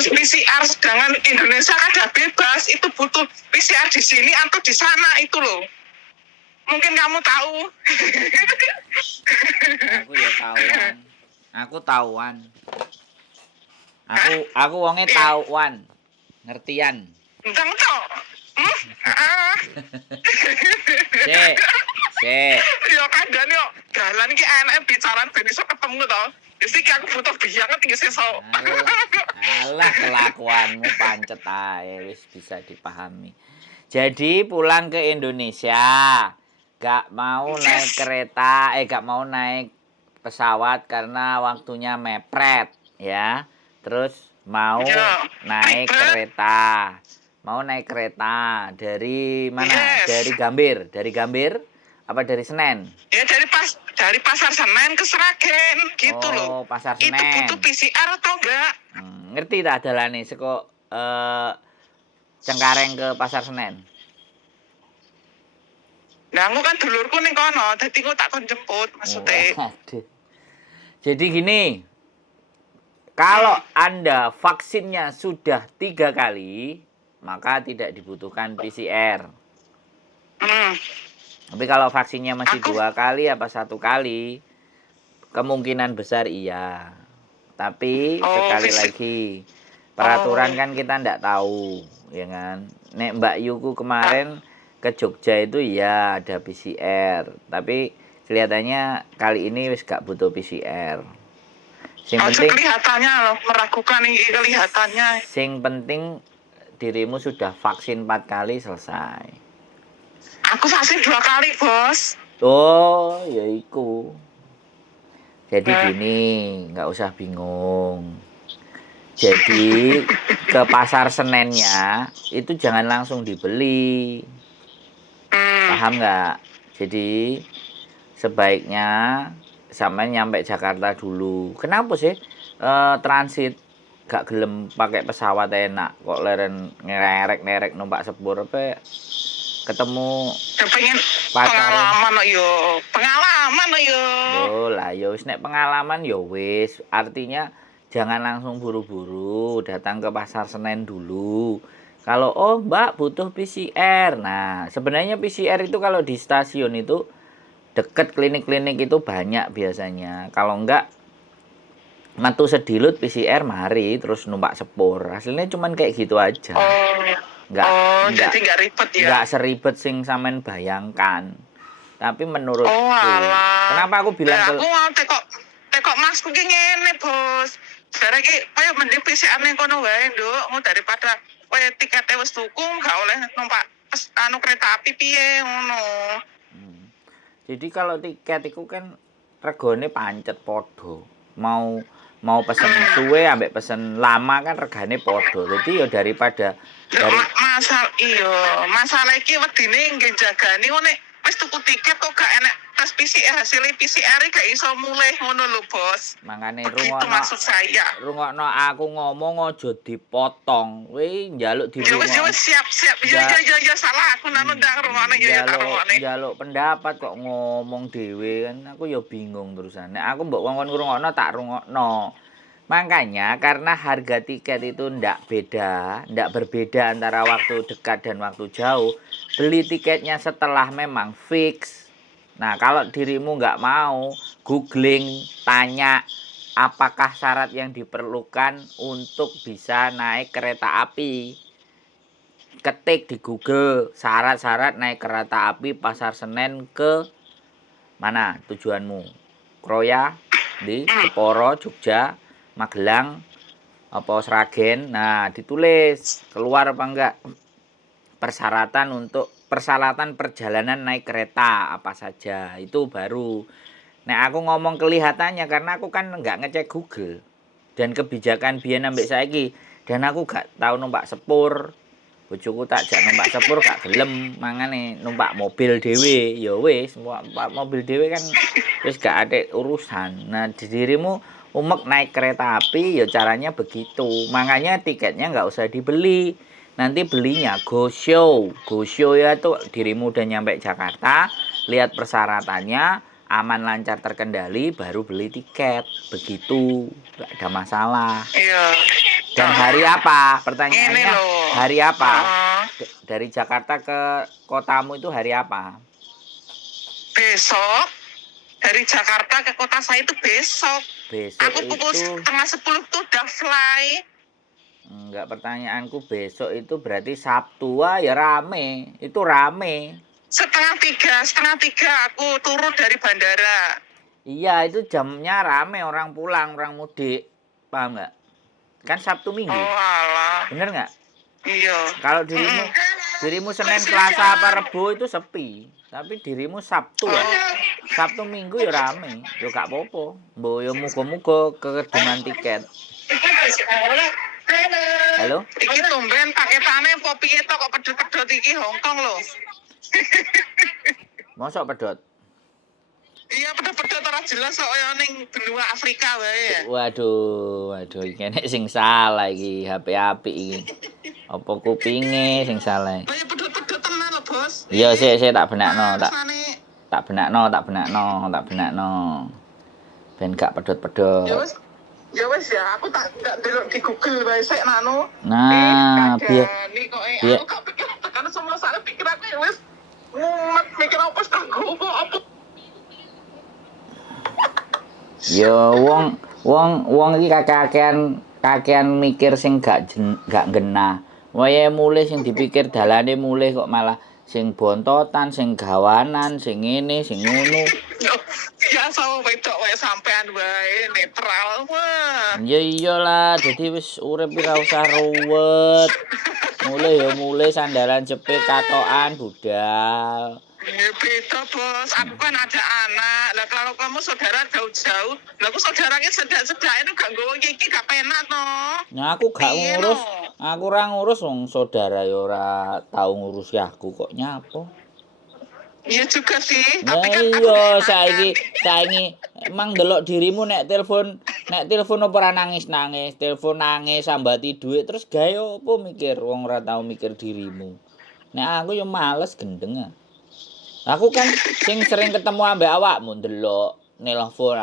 harus PCR, sedangkan Indonesia ada bebas, itu butuh PCR di sini atau di sana itu loh. Mungkin kamu tahu. Aku ya tahuan. Aku tahuan. Aku wonge tahuan. Ngertian. Entang toh. Sik. Yo kadang yo dalan iki enak bicara ben iso ketemu to. Wis iki aku butuh biang iki sesuk. Alah kelakuanmu pancet ae wis bisa dipahami. Jadi pulang ke Indonesia, gak mau naik kereta, gak mau naik pesawat karena waktunya mepret, ya. Terus mau naik kereta. Mau naik kereta dari mana? Dari Gambir apa dari Senen? Ya dari Pasar Senen ke Sragen gitu loh. Pasar Senen. Itu butuh PCR atau enggak? Ngerti tak dalane saka Cengkareng ke Pasar Senen? Nah, aku kan dulurku ning kono, dadi aku tak kon jemput maksudnya. Aduh. Jadi gini, kalau Anda vaksinnya sudah 3 kali, maka tidak dibutuhkan PCR. Tapi kalau vaksinnya masih 2 kali apa 1 kali, kemungkinan besar iya. Tapi sekali lagi, peraturan kan kita ndak tahu, ya kan. Nek Mbak Yuku kemarin ke Jogja itu ya ada PCR, tapi kelihatannya kali ini wis gak butuh PCR. Sing penting kelihatannya loh, meragukan ini kelihatannya. Sing penting dirimu sudah vaksin 4 kali selesai. Aku vaksin 2 kali, Bos. Oh, ya iku. Jadi gini, nggak usah bingung. Jadi ke Pasar Senennya itu jangan langsung dibeli. Paham nggak? Jadi sebaiknya sampai nyampe Jakarta dulu. Kenapa sih transit gak gelem pakai pesawat enak kok leren ngerek numpak sepur apa ketemu pengen pengalaman yo. Oh lah yo wis nek pengalaman yo wis, artinya jangan langsung buru-buru datang ke Pasar Senen dulu. Kalau Mbak butuh PCR. Nah, sebenarnya PCR itu kalau di stasiun itu deket klinik-klinik itu banyak biasanya. Kalau enggak metu sedilut PCR mari terus numpak sepur. Hasilnya cuman kayak gitu aja. Jadi enggak ribet ya. Enggak seribet sing sampean bayangkan. Tapi menurutku, kenapa aku bilang aku mau tekok masku ki ngene, Bos. Jare ki koyo mending PCR ning kono wae, Nduk. Mau daripada koyo tikete wis tuku enggak oleh numpak kereta api piye ngono. Jadi kalau tiket itu kan regane pancet podo. Mau pesen suwe ambek pesen lama kan regane podo. Jadi ya daripada masalah iki wedine nggih jagani nek wis tuku tiket kok gak enek tes PCR, hasil PCR gak iso mulih ngono lho, Bos. Mangane rungokno aku ngomong aja dipotong. Kowe njaluk dirungokno. Ya siap. Ya salah aku nang ndang rungokne ya tak rungokne. Njaluk pendapat kok ngomong dhewe kan aku ya bingung terusan. Nek aku mbok ngomong ngrungokno tak rungokno. Makanya karena harga tiket itu ndak berbeda antara waktu dekat dan waktu jauh, beli tiketnya setelah memang fix. Nah, kalau dirimu nggak mau, googling, tanya apakah syarat yang diperlukan untuk bisa naik kereta api. Ketik di Google, syarat-syarat naik kereta api Pasar Senen ke mana tujuanmu? Kroya, di Jeporo, Jogja, Magelang, apa Sragen. Nah, ditulis keluar apa enggak persyaratan perjalanan naik kereta apa saja. Itu baru. Nah, aku ngomong kelihatannya karena aku kan enggak ngecek Google. Dan kebijakan biyen ambek saiki dan aku gak tahu numpak sepur. Bojoku tak jak numpak sepur gak gelem, mangane numpak mobil dhewe. Ya wis, numpak mobil dhewe kan wis gak ada urusan. Nah, dirimu umek naik kereta api ya caranya begitu. Makanya tiketnya nggak usah dibeli. Nanti belinya go show ya tuh dirimu udah nyampe Jakarta, lihat persyaratannya aman lancar terkendali baru beli tiket. Begitu, nggak ada masalah. Iya. Dan hari apa? Pertanyaannya Ini loh. hari apa? Heeh. Dari Jakarta ke kotamu itu hari apa? Besok dari Jakarta ke kota saya itu besok. Besok Aku pukul itu 9:30 tuh udah fly. enggak, pertanyaanku besok itu berarti Sabtu. Wah, ya rame. Itu rame. 2:30 aku turun dari bandara. Iya, itu jamnya rame, orang pulang, orang mudik. Paham nggak? Kan Sabtu Minggu. Oh alah. Bener nggak? Iya. Kalau dirimu Senin, Selasa, apa Rebo itu sepi. Tapi dirimu Sabtu ya. Sabtu Minggu ya rame. Ya gak apa-apa. Mbok ya muga-muga kekeduman tiket. Halo? Iki tumben paketane apa piye to kok pedhot-pedhot iki Hongkong lho. Mosok pedot. Iya pedhot-pedhot ora jelas kok kaya ning benua Afrika wae ya. Waduh, iki nek sing salah iki, HP apik iki. Apa kupinge sing salah? Lah ya pedhot-pedhot tenan lho, Bos. Iya, sik tak benakno, Rasane tak benakno. Ben gak pedot-pedot. ya wis ya, aku tak delok di Google wae sik nanu. Nah, biar aku gak pikir tekan semua salah pikir aku ya wis mumet mikir apa kanggo apa. ya wong iki kakean mikir sing gak genah. Wae mulih sing dipikir dalane mulih kok malah sing bontotan, sing gawanan, sing ngene, sing ngono. Ya sama wedok wae sampean wae netral wah. Ya iyalah, jadi wis urip ora usah ruwet. Mulai sandalan jepit katokan budal. Ya beda Bos, aku kan ada anak. Lah kalau kamu saudara jauh-jauh, lah aku saudaranya sedak-sedak itu gak nggowo iki gak penak no. Nah, aku gak ngurus. Aku ora ngurus wong saudara ya ora tau ngurusi aku kok nyapo. Iya juga sih, Nah tapi kan iya saiki emang delok dirimu nek telepon apa ora nangis, telepon nangis sambati dhuwit terus gawe apa mikir wong ora tau mikir dirimu. Nek aku ya males gendeng. Aku kan sing sering ketemu ambek awakmu ndelok nelpon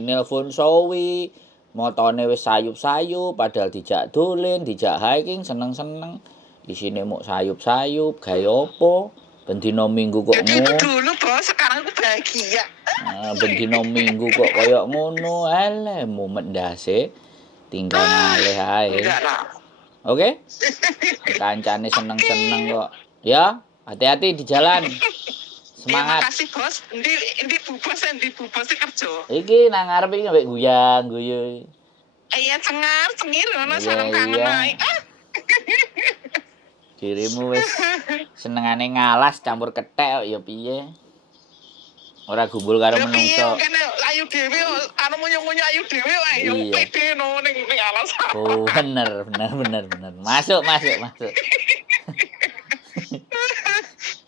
nelpon sawi, motone wis sayup-sayup padahal dijak dolen, dijak hiking seneng-seneng. Isine muk sayup-sayup gawe apa? Bendino Minggu kok jadi itu dulu Bos, sekarang aku bahagia. Bendino Minggu kok koyo ngono. Eleh mumet ndase tinggal ngalih ae. Enggak lah. Oke? Kancane seneng-seneng kok. Ya, hati-hati di jalan. Semangat. Terima kasih Bos. Endi Bu Bos kerja. Iki nang ngarep iki mbek guyu. Iya cengir ngono Iya, salam kangen iya. ae. Dirimu wis senengane ngalas campur kethek kok ya piye? Ora gumbul karo menungso. Kene ayu dhewe anu munyu-munyu ayu dhewe wae yo Iya. pede no ning alas. Oh, bener. Masuk.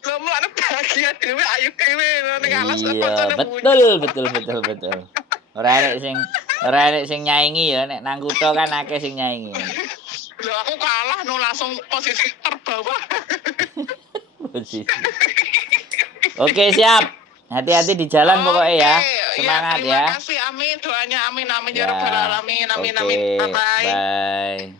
Lho mulane bahagia dhewe ayu dhewe ning alas Iya, betul. Ora enek sing nyaingi ya, nek nang kutho kan akeh sing nyaingi. Lho aku kalah no langsung posisi terbawah. Oke, siap. Hati-hati di jalan pokoknya ya. Semangat ya. Terima kasih, amin. Doanya amin ya rabbal alamin. Amin. Oke, Bye. bye.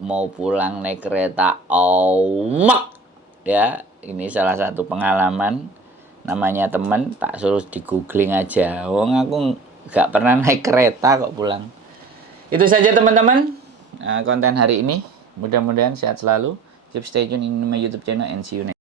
Mau pulang naik kereta omak. Ya, ini salah satu pengalaman. Namanya temen tak suruh di googling aja. Wong aku gak pernah naik kereta kok pulang. Itu saja teman-teman konten hari ini. Mudah-mudahan sehat selalu. Keep stay tune in my YouTube channel and see you next.